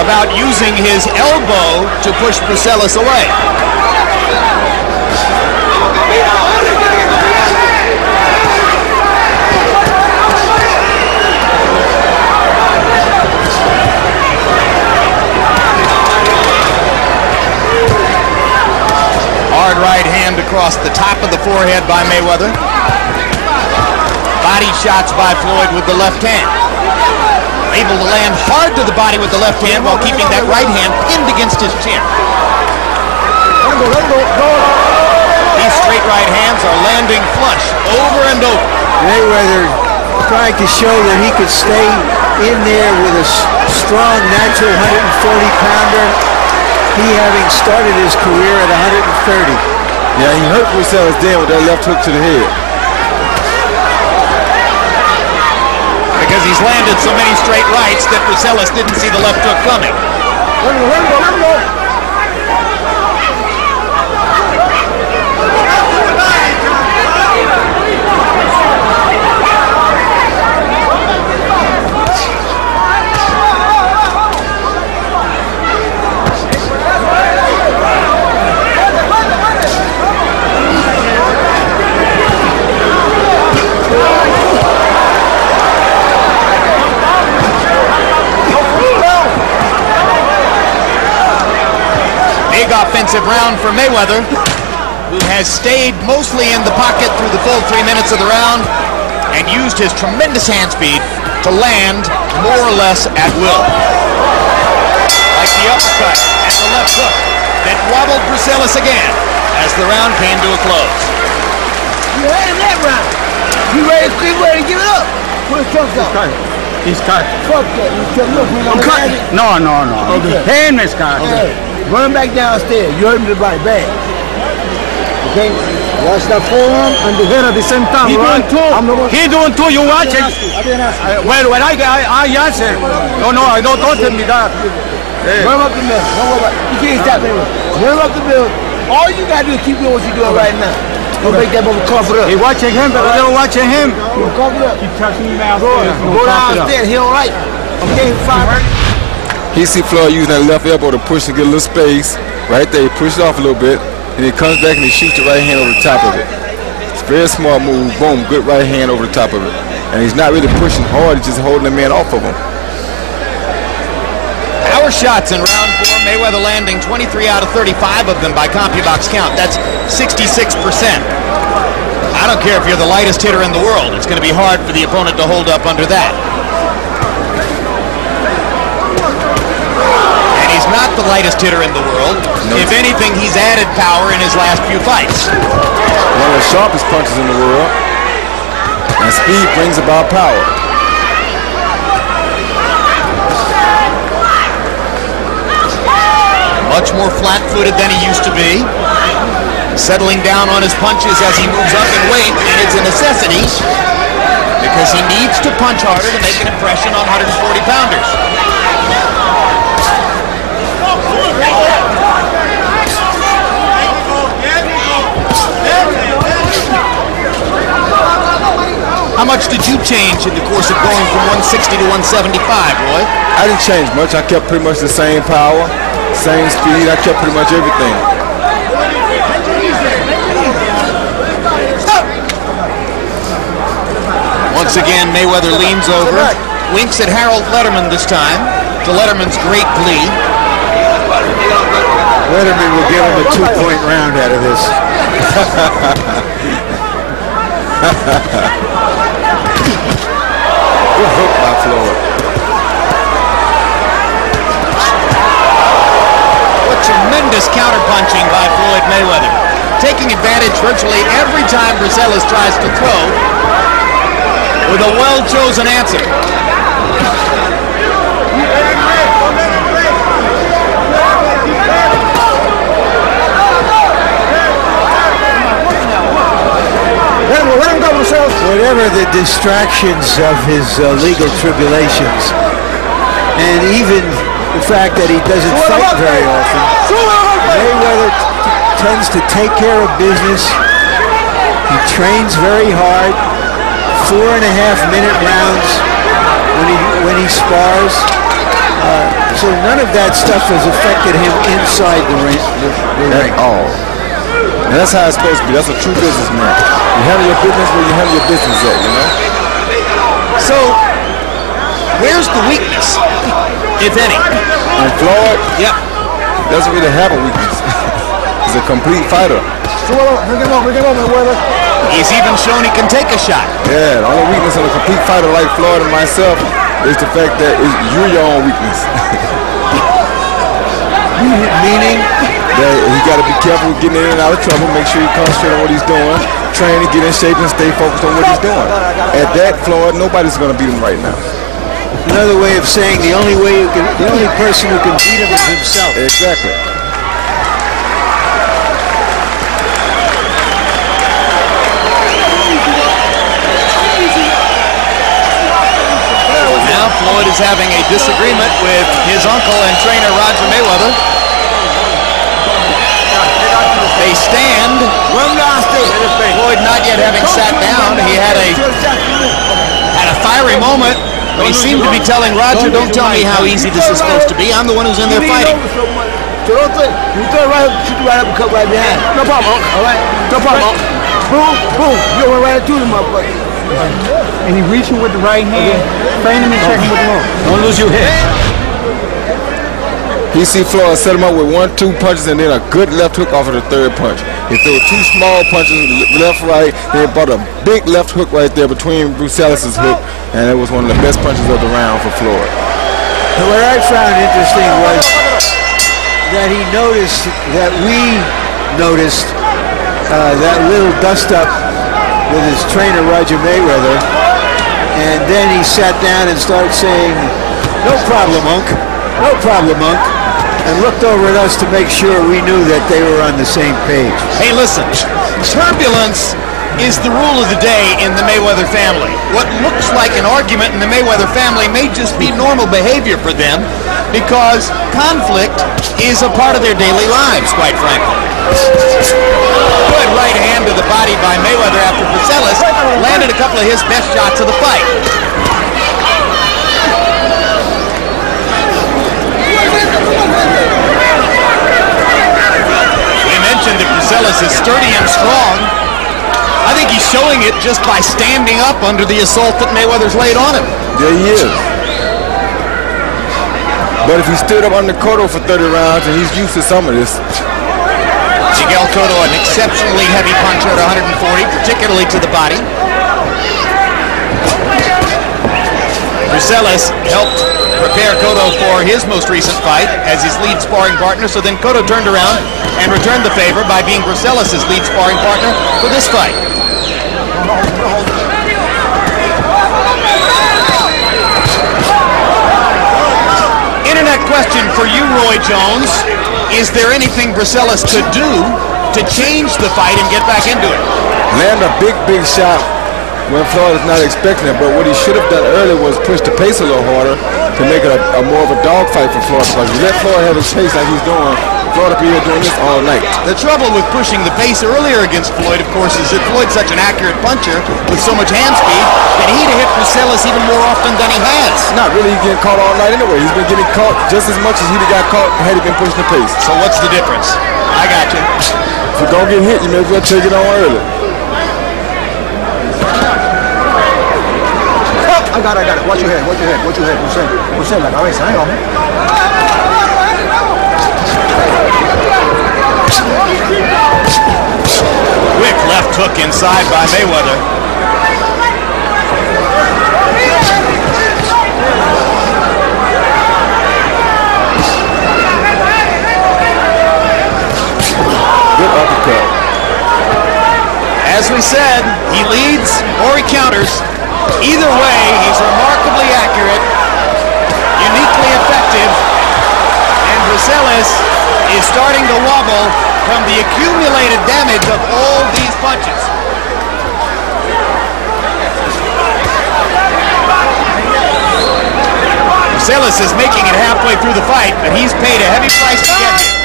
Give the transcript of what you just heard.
about using his elbow to push Bruseles away. Hard right hand across the top of the forehead by Mayweather. Body shots by Floyd with the left hand. Able to land hard to the body with the left hand while keeping that right hand pinned against his chin. These straight right hands are landing flush over and over. Mayweather trying to show that he could stay in there with a strong, natural 140-pounder. He having started his career at 130. Yeah, he hurt Bruseles then with that left hook to the head. Because he's landed so many straight rights that Bruseles didn't see the left hook coming. Offensive round for Mayweather, who has stayed mostly in the pocket through the full 3 minutes of the round and used his tremendous hand speed to land more or less at will. Like the uppercut and the left hook that wobbled Bruseles again as the round came to a close. You had that round. You ready to give it up? Put his trunks up. He's cut. Fuck that. I'm cutting. No. Okay. Hand is cut. Okay. Run back downstairs. You hurt me the body bad. Okay? Watch that forearm and the head at the same time. He right? doing two. He doing two. You watch it. When I answer. No, I don't tell me that. Hey. Run up the middle. Don't worry about it. You can't stop me. Run up the middle. All you gotta do is keep doing what you're doing right now. Don't make that mother cough it up. He watching him, but I don't watching him. Cough it up. Keep touching me downstairs. Go downstairs. He all right. Okay, fine. He see Floyd using that left elbow to push and get a little space. Right there, he pushes off a little bit, and he comes back and he shoots the right hand over the top of it. It's a very smart move. Boom, good right hand over the top of it. And he's not really pushing hard, he's just holding the man off of him. Power shots in round 4, Mayweather landing 23 out of 35 of them by CompuBox count. That's 66%. I don't care if you're the lightest hitter in the world. It's going to be hard for the opponent to hold up under that. Not the lightest hitter in the world. No. If anything, he's added power in his last few fights. One of the sharpest punches in the world. And speed brings about power. Much more flat-footed than he used to be. Settling down on his punches as he moves up in weight, and it's a necessity because he needs to punch harder to make an impression on 140-pounders. How much did you change in the course of going from 160 to 175, Roy? I didn't change much. I kept pretty much the same power, same speed. I kept pretty much everything. Once again, Mayweather leans over, winks at Harold Letterman this time, to Letterman's great glee. Letterman will give him a 2-point round out of this. Good hook by Floyd. What tremendous counterpunching by Floyd Mayweather. Taking advantage virtually every time Bruseles tries to throw with a well-chosen answer. Whatever the distractions of his legal tribulations, and even the fact that he doesn't fight very often, Mayweather tends to take care of business. He trains very hard, 4.5-minute rounds when he spars. So none of that stuff has affected him inside the ring. At all. And that's how it's supposed to be. That's a true businessman. You handle your business where you handle your business at, you know? So, where's the weakness, if any? And Floyd, doesn't really have a weakness. He's a complete fighter. He's even shown he can take a shot. Yeah, the only weakness in a complete fighter like Floyd and myself is the fact that you're your own weakness. Meaning? That he got to be careful with getting in and out of trouble, make sure he concentrates on what he's doing, train and get in shape and stay focused on what he's doing. At that, Floyd, nobody's going to beat him right now. Another way of saying the only person who can beat him is himself. Exactly. Now Floyd is having a disagreement with his uncle and trainer Roger Mayweather. They stand. Floyd not yet having sat down. He had a fiery moment. But he seemed to be telling Roger, don't tell me how easy this is supposed to be. I'm the one who's in there fighting. So don't think. You throw it right up, shoot you right up and cut right behind. No problem, Unc. All right? No problem, Unc. Boom, boom. You went right into the motherfucker. And he reaching with the right hand, feign him and check him with the left. Don't lose your head. He see Floyd set him up with 1-2 punches and then a good left hook off of the third punch. He threw 2 small punches, left, right, then brought a big left hook right there between Bruseles' hook, and it was one of the best punches of the round for Floyd. What I found interesting was that he noticed that we noticed that little dust-up with his trainer Roger Mayweather, and then he sat down and started saying, "No problem, Unc. No problem, Unc," and looked over at us to make sure we knew that they were on the same page. Hey, listen, turbulence is the rule of the day in the Mayweather family. What looks like an argument in the Mayweather family may just be normal behavior for them because conflict is a part of their daily lives, quite frankly. Good right hand to the body by Mayweather after Bruseles landed a couple of his best shots of the fight. We mentioned that Bruseles is sturdy and strong. I think he's showing it just by standing up under the assault that Mayweather's laid on him. There he is. But if he stood up under Cotto for 30 rounds, and he's used to some of this. Miguel Cotto, an exceptionally heavy puncher at 140, particularly to the body. Bruseles helped prepare Cotto for his most recent fight as his lead sparring partner, so then Cotto turned around and returned the favor by being Bruseles' lead sparring partner for this fight. Internet question for you, Roy Jones. Is there anything Bruseles could do to change the fight and get back into it? Land a big shot when Floyd is not expecting it, but what he should have done earlier was push the pace a little harder to make it a more of a dogfight for Floyd. Because if you let Floyd have his pace like he's doing, Floyd will be here doing this all night. The trouble with pushing the pace earlier against Floyd, of course, is that Floyd's such an accurate puncher with so much hand speed that he'd have hit Bruseles even more often than he has. Not really, he's getting caught all night anyway. He's been getting caught just as much as he'd have got caught had he been pushing the pace. So what's the difference? I got you. If you're going to get hit, you may as well take it on early. I got it. Watch your head. What's saying? Like, all right, hang on. Quick left hook inside by Mayweather. Good uppercut. As we said, he leads or he counters. Either way, he's remarkably accurate, uniquely effective, and Bruseles is starting to wobble from the accumulated damage of all these punches. Bruseles is making it halfway through the fight, but he's paid a heavy price to get here.